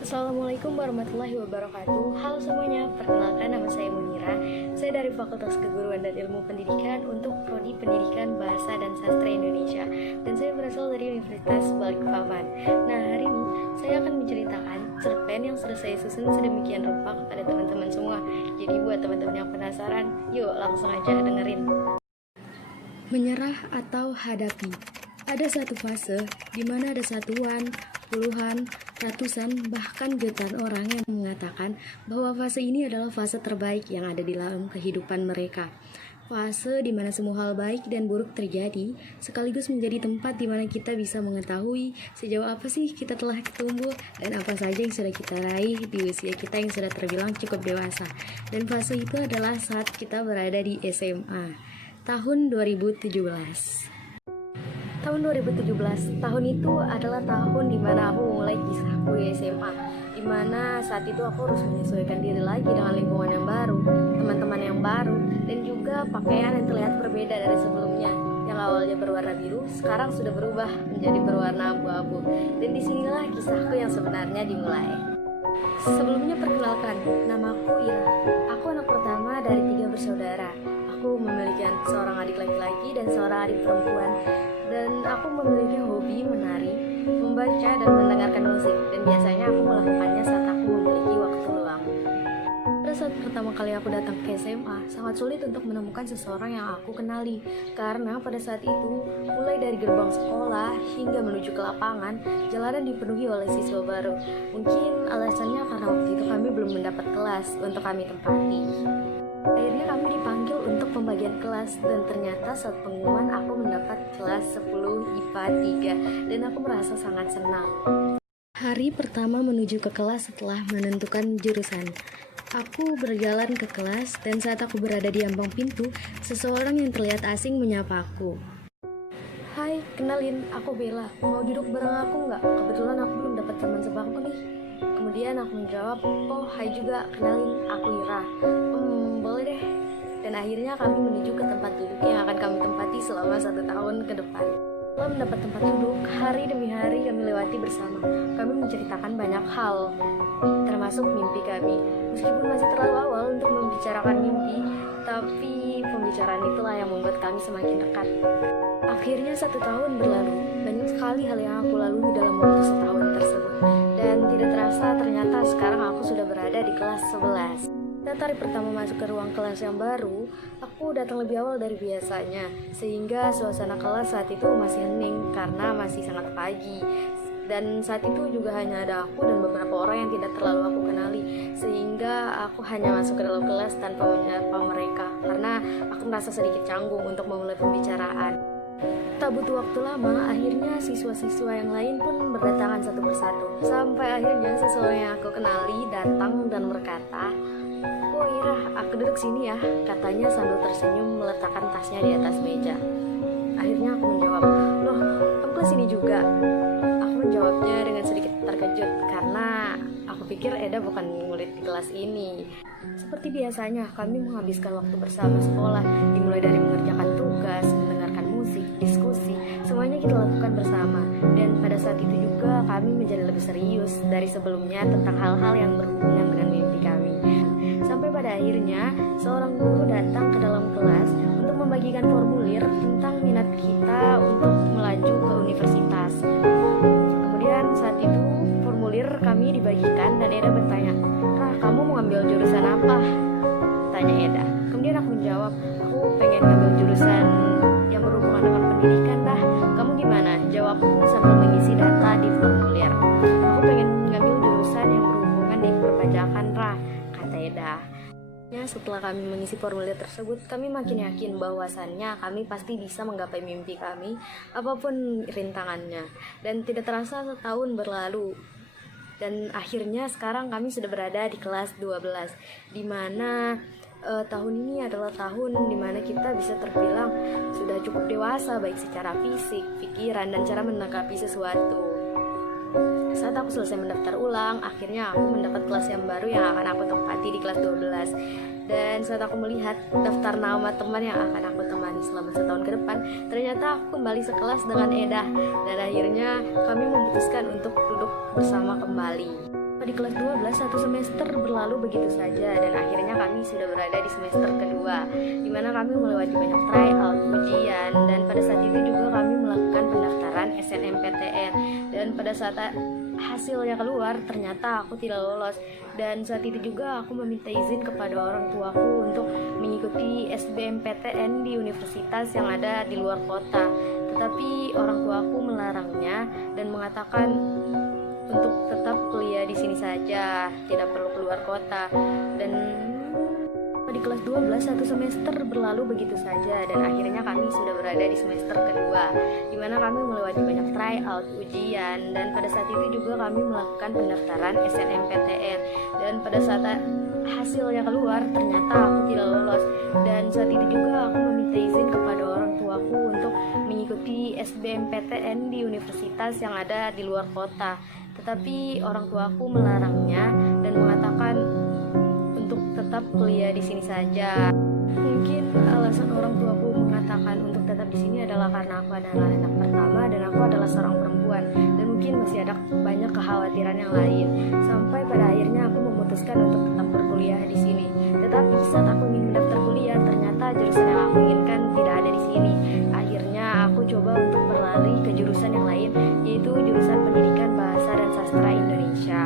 Assalamualaikum warahmatullahi wabarakatuh. Halo semuanya, perkenalkan nama saya Munira. Saya dari Fakultas Keguruan dan Ilmu Pendidikan untuk Prodi Pendidikan Bahasa dan Sastra Indonesia. Dan saya berasal dari Universitas Balikpapan. Nah, hari ini saya akan menceritakan cerpen yang sudah saya susun sedemikian rupa kepada teman-teman semua. Jadi buat teman-teman yang penasaran, yuk langsung aja dengerin. Menyerah atau hadapi. Ada satu fase di mana ada satuan, puluhan, ratusan, bahkan jutaan orang yang mengatakan bahwa fase ini adalah fase terbaik yang ada di dalam kehidupan mereka. Fase di mana semua hal baik dan buruk terjadi, sekaligus menjadi tempat di mana kita bisa mengetahui sejauh apa sih kita telah tumbuh dan apa saja yang sudah kita raih di usia kita yang sudah terbilang cukup dewasa. Dan fase itu adalah saat kita berada di SMA, tahun 2017. Tahun 2017, tahun itu adalah tahun dimana aku mulai kisahku di SMA, dimana saat itu aku harus menyesuaikan diri lagi dengan lingkungan yang baru, teman-teman yang baru, dan juga pakaian yang terlihat berbeda dari sebelumnya. Yang awalnya berwarna biru, sekarang sudah berubah menjadi berwarna abu-abu. Dan disinilah kisahku yang sebenarnya dimulai. Sebelumnya perkenalkan, namaku Ira. Aku anak pertama dari 3 bersaudara. Aku memiliki seorang adik laki-laki dan seorang adik perempuan. Dan aku memiliki hobi menari, membaca, dan mendengarkan musik. Dan biasanya aku melakukannya saat aku memiliki waktu luang. Pada saat pertama kali aku datang ke SMA, sangat sulit untuk menemukan seseorang yang aku kenali. Karena pada saat itu, mulai dari gerbang sekolah hingga menuju ke lapangan, jalanan dipenuhi oleh siswa baru. Mungkin alasannya karena waktu itu kami belum mendapat kelas untuk kami tempati. Akhirnya kami dipanggil untuk pembagian kelas, dan ternyata saat pengumuman aku mendapat kelas 10 IPA 3 dan aku merasa sangat senang. Hari pertama menuju ke kelas setelah menentukan jurusan. Aku berjalan ke kelas dan saat aku berada di ambang pintu, seseorang yang terlihat asing menyapa aku. Hai, kenalin, aku Bella. Mau duduk bareng aku nggak? Kebetulan aku belum dapat teman sebangku nih. Kemudian aku menjawab, oh hai juga, kenalin, aku Ira. Boleh deh. Dan akhirnya kami menuju ke tempat duduk yang akan kami tempati selama 1 tahun ke depan. Setelah mendapat tempat duduk, hari demi hari kami lewati bersama. Kami menceritakan banyak hal, termasuk mimpi kami. Meskipun masih terlalu awal untuk membicarakan mimpi, tapi pembicaraan itulah yang membuat kami semakin dekat. Akhirnya 1 tahun berlalu. Banyak sekali hal yang aku lalui dalam waktu setahun tersebut. Dan tidak terasa ternyata sekarang aku sudah berada di kelas 11. Saat hari pertama masuk ke ruang kelas yang baru, aku datang lebih awal dari biasanya, sehingga suasana kelas saat itu masih hening karena masih sangat pagi. Dan saat itu juga hanya ada aku dan beberapa orang yang tidak terlalu aku kenali, sehingga aku hanya masuk ke dalam kelas tanpa menyapa mereka karena aku merasa sedikit canggung untuk memulai pembicaraan. Tak butuh waktu lama, akhirnya siswa-siswa yang lain pun berdatangan satu persatu. Sampai akhirnya seseorang yang aku kenali datang dan berkata, "Oh Ira, aku duduk sini ya," katanya sambil tersenyum meletakkan tasnya di atas meja. Akhirnya aku menjawab, "Loh, kamu ke sini juga?" Aku menjawabnya dengan sedikit terkejut karena aku pikir Eda bukan murid di kelas ini. Seperti biasanya, kami menghabiskan waktu bersama sekolah, dimulai dari mengerjakan tugas, mendengarkan musik, diskusi, semuanya kita lakukan bersama. Dan pada saat itu juga kami menjadi lebih serius dari sebelumnya tentang hal-hal yang berhubungan dengan mimpi kami. Sampai pada akhirnya, seorang guru datang ke dalam kelas untuk membagikan formulir tentang minat kita untuk melaju ke universitas. Kemudian saat itu formulir kami dibagikan dan Eda bertanya, "Rah, kamu mau ngambil jurusan apa?" tanya Eda. Kemudian aku menjawab, "Aku pengen ngambil jurusan yang berhubungan dengan pendidikan dah. Kamu gimana?" Jawabku sambil mengisi data di formulir. "Aku pengen ngambil jurusan yang berhubungan di perpajakan, Rah," kata Eda. Setelah kami mengisi formulir tersebut, kami makin yakin bahwasannya kami pasti bisa menggapai mimpi kami, apapun rintangannya. Dan tidak terasa setahun berlalu. Dan akhirnya sekarang kami sudah berada di kelas 12, di mana tahun ini adalah tahun di mana kita bisa terbilang sudah cukup dewasa baik secara fisik, pikiran, dan cara menanggapi sesuatu. Saat aku selesai mendaftar ulang, akhirnya aku mendapat kelas yang baru yang akan aku tempati di kelas 12. Dan saat aku melihat daftar nama teman yang akan aku temani selama 1 tahun ke depan, ternyata aku kembali sekelas dengan Eda. Dan akhirnya kami memutuskan untuk duduk bersama kembali. Di kelas 12 satu semester berlalu begitu saja dan akhirnya kami sudah berada di semester kedua, di mana kami melewati banyak tryout, ujian, dan pada saat itu juga kami melakukan pendaftaran SNMPTN. Dan pada saat hasilnya keluar ternyata aku tidak lolos, dan saat itu juga aku meminta izin kepada orang tuaku untuk mengikuti SBMPTN di universitas yang ada di luar kota. Tetapi orang tuaku melarangnya dan mengatakan untuk tetap kuliah di sini saja, tidak perlu keluar kota. Dan di kelas 12 satu semester berlalu begitu saja dan akhirnya kami sudah berada di semester kedua, di mana kami melewati banyak tryout, ujian, dan pada saat itu juga kami melakukan pendaftaran SNMPTN. Dan pada saat hasilnya keluar ternyata aku tidak lolos, dan saat itu juga aku meminta izin kepada orang tuaku untuk mengikuti SBMPTN di universitas yang ada di luar kota. Tetapi orang tuaku melarangnya dan mengatakan untuk tetap kuliah di sini saja. Mungkin alasan orang tuaku mengatakan untuk tetap di sini adalah karena aku adalah anak pertama dan aku adalah seorang perempuan, dan mungkin masih ada banyak kekhawatiran yang lain. Sampai pada akhirnya aku memutuskan untuk tetap berkuliah di sini. Tetapi saat aku ingin mendaftar kuliah, ternyata jurusan yang aku inginkan tidak ada di sini. Akhirnya aku coba untuk berlari ke jurusan yang lain, yaitu jurusan Pendidikan Bahasa dan Sastra Indonesia.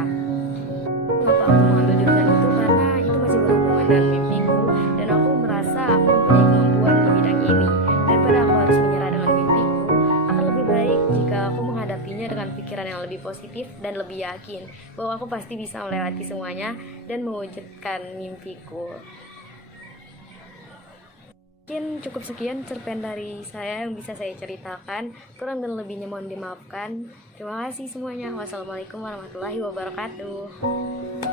Kenapa aku mengambil jurusan itu? Karena itu masih berhubungan dengan mimpiku, dan aku merasa aku mempunyai kemampuan di bidang ini. Daripada aku harus menyerah dengan mimpiku, akan lebih baik jika aku menghadapinya dengan pikiran yang lebih positif dan lebih yakin bahwa aku pasti bisa melewati semuanya dan mewujudkan mimpiku. Mungkin cukup sekian cerpen dari saya yang bisa saya ceritakan. Kurang dan lebihnya mohon dimaafkan. Terima kasih semuanya. Wassalamualaikum warahmatullahi wabarakatuh.